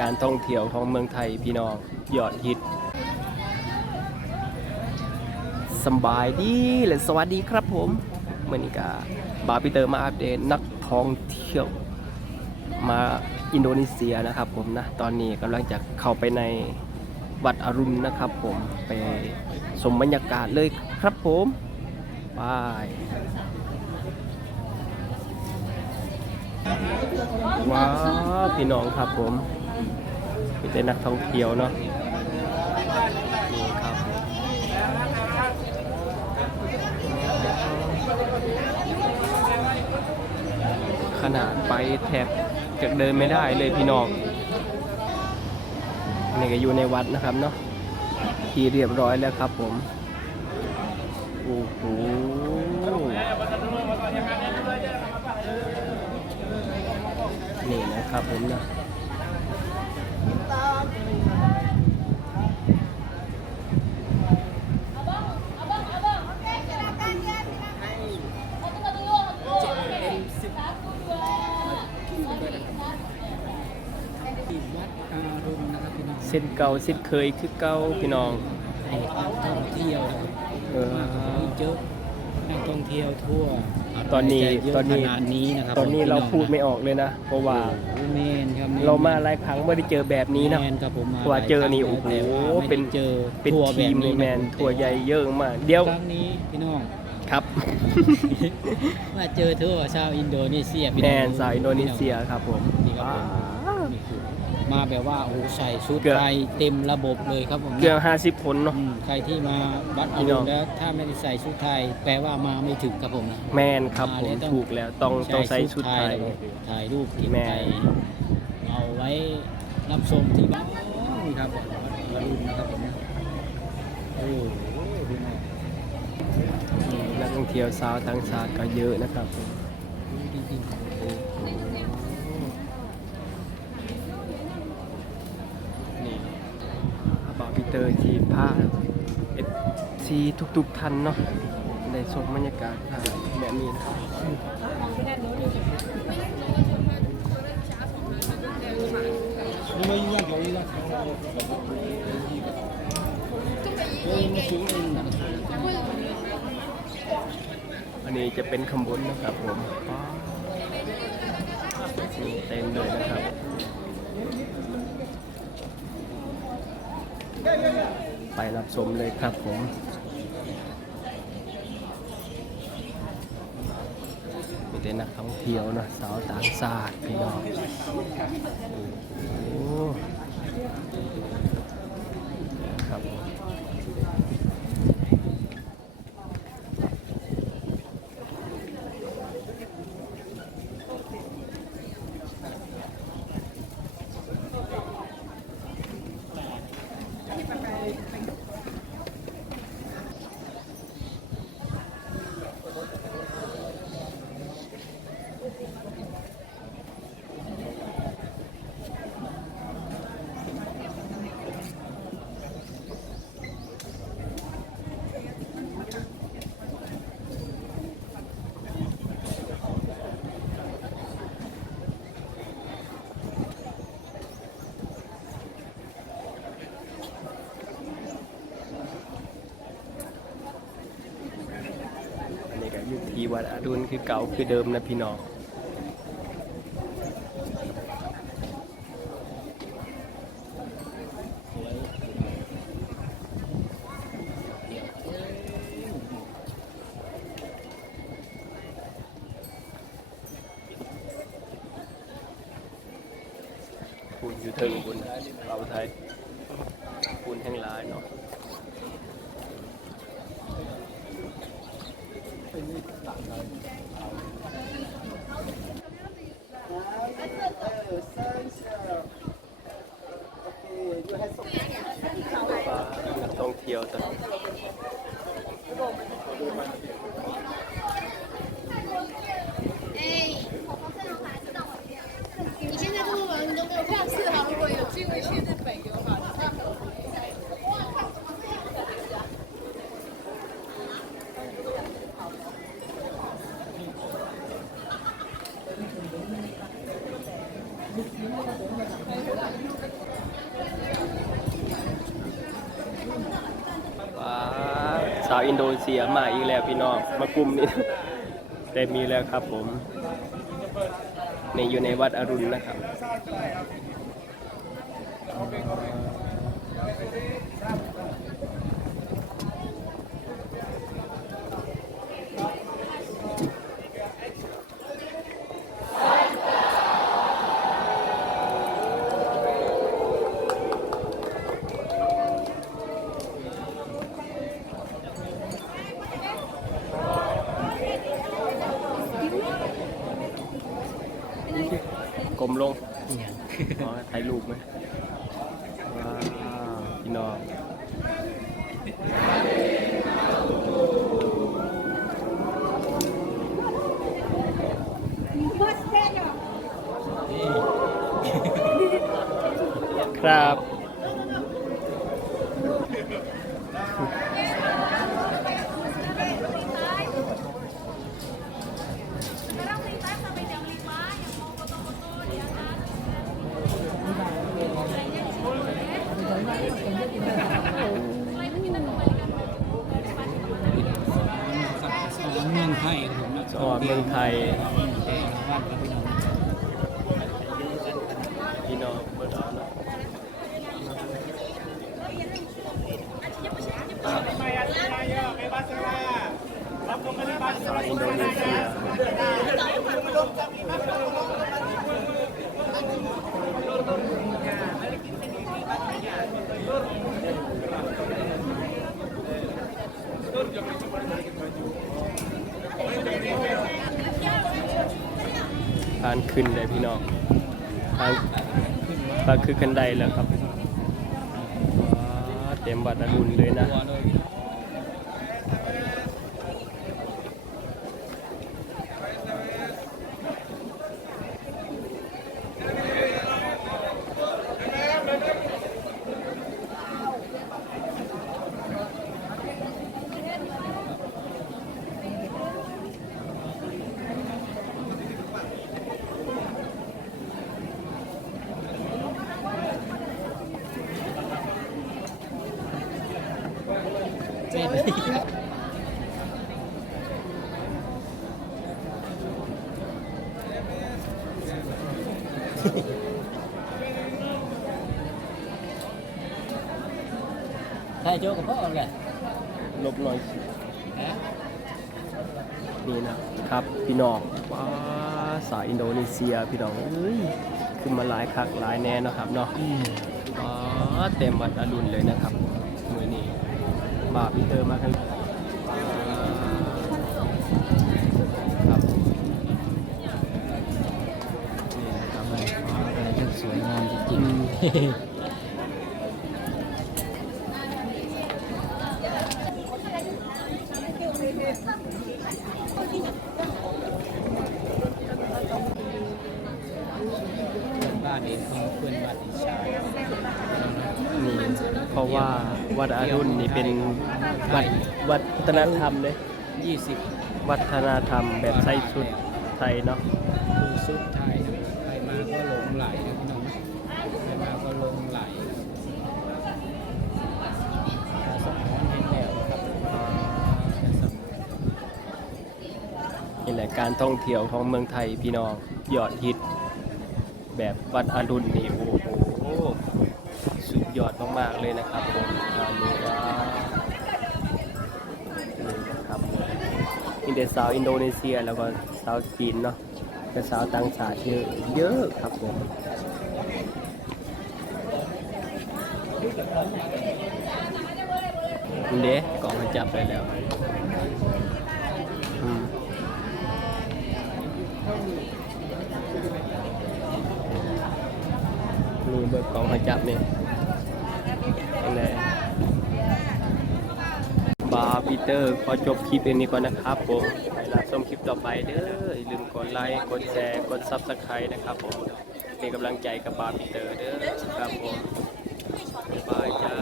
การท่องเที่ยวของเมืองไทยพี่น้องยอดฮิตสบายดีและสวัสดีครับผมเมือนี้กาบาร์ปีเตอร์มาอัปเดตนักท่องเที่ยวมาอินโดนีเซียนะครับผมนะตอนนี้กำลังจะเข้าไปในวัดอรุณนะครับผมไปชมบรรยากาศเลยครับผมไปว้าวพี่น้องครับผม มีแต่นักท่องเที่ยวเนาะนี่ครับผมขนาดไปแทบจะเดินไม่ได้เลยพี่น้องนี่ก็อยู่ในวัดนะครับเนาะที่เรียบร้อยแล้วครับผมโอ้โหนี่นะครับผมนะ วัดอารมณ์ นะครับพี่น้องเส้นเก่าเส้นเคยคือเก่าพี่น้องให้นักท่องเที่ยวนะครับเออมีเยอะนักท่องเที่ยวทั่วตอนนี้จะเยะตอนนี้ขนาดนี้นะครับตอนนี้พี่เราพูดนะไม่ออกเลยนะเพราะว่าโอ้แมนครับแนเรามาหลายครั้งไม่ได้เจอแบบนี้นะแมนครับผมมาว่าเจอนี่หลายครั้งโอ้โหแต่ว่าไม่ได้เป็นเจอเป็นทัวร์ทีมแบบเลยแมนนะทัวร์ใหญ่เยอะมากเดี๋ยวครั้งนี้พี่น้องครับมาเจอทั่วชาวอินโดนีเซียพี่แมน้องนสาวอินโดนีเซียครับผมนี่ครับผมว้าว นี่คือมาแบบว่าโอ้โหใส่ชุดเกือบ ไทยเต็มระบบเลยครับผมเกือบห้าสิบคนเนาะ อืมใครที่มาวัดอพี่รุน้อง ณแล้ว ถ้าไม่ได้ใส่ชุดไทย แปลว่ามาไม่ถึงครับผมนะ แมนครับผมอ่าเนี่ยต้อง ถูกแล้วต้องต้องใส่ชุดไทยแล้วก็ถ่ายรูปเก็บแม่ ไทยเอาไว้รับชมที่บ้านนี่ครับวัดอรุณนะครับผมโอ้โหดูหน่อยนี่นักท่องเที่ยวสาวต่างชาติก็เยอะนะครับผม จริงๆ นี่บาร์บี เตอร์ที่พาเอฟซีทุกๆท่านเนาะได้ชมบรรยากาศแบบนี้นะครับอันนี้จะเป็นขบวนนะครับผมเต็มเลยนะครับ ไปรับชมเลยครับผมมีแต่นักท่องเที่ยวนะสาวต่างชาติพี่น้องครับ อยู่ที่วัดอรุณคือเก่าคือเดิมนะพี่น้องคุณอยู่เทิงคุณเราไทยคุณแห่งร้ายเนาะ นัก ท่องเที่ยวต่างาวอินโดนีเซียมาอีกแล้วพี่น้องมากลุ่มนี้ได้มีแล้วครับผมในอยู่ในวัดอรุณนะครับมลง เนี่ย อ๋อถ่ายรูปไหมว้าวพี่น้องนี่ครับ สอนเมืองไทยครับผมนะ สอน เมืองไทย บ้านกับพี่น้อง พี่น้องเบิดเอาเนาะสาวอินโดนีเซียทาน ขึ้นเลยพี่น้องทางก็คือกันไดแล้วครับเต็มบัตรอรุณเลยนะ ตัวเลยพี่น้อง เจ็ดใช่ โจ๊กกับพ่อเลยลบหน่อยสินะนี่นะครับพี่น้องว้าสาวอินโดนีเซียพี่น้องเอ้ยขึ้นมาหลายคักหลายแน่เนาะครับเนาะอืมว้าเต็มบัตรอรุณเลยนะครับมือนี้บาพีเตอร์มากันครับนี่นะครับอะไรที่สวยงามจริงๆ บ้านเองของเพื่อนบ้านอีชาย นี่เพราะ ว่าวัดอรุณนี่เป็นวัดวัดวัฒนธรรมเลยยี่สิบวัฒนธรรมแบบใส่ชุดไทยเนาะดูซุปไทยนะใครมาก็หลงไหลนะพี่น้องใครมาก็หลงไหลตาสะท้อนเห็นแล้วครับนี่แหละการท่องเที่ยวของเมืองไทยพี่น้องยอดฮิต แบบวัดอรุณนี่โอ้โหสุด ยอดมากๆเลยนะครับผมตอนนี้ว่านี่นะครับผมมีแต่สาวอินโดนีเซียแล้วก็สาวจีนเนาะแต่สาวต่างชาติเยอะเยอะครับผมเด้กล่องมาจับได้แล้วอืมมีเบิกกองให้จับนี่ บาร์ปีเตอร์ขอจบคลิปเองนี้ก่อนนะครับผมไปรับชมคลิปต่อไปเด้ออย่าลืมกดไลค์ กดแชร์ กดซับสไครต์นะครับผมเป็นกำลังใจกับบาร์ปีเตอร์เด้อครับผมบายจ้า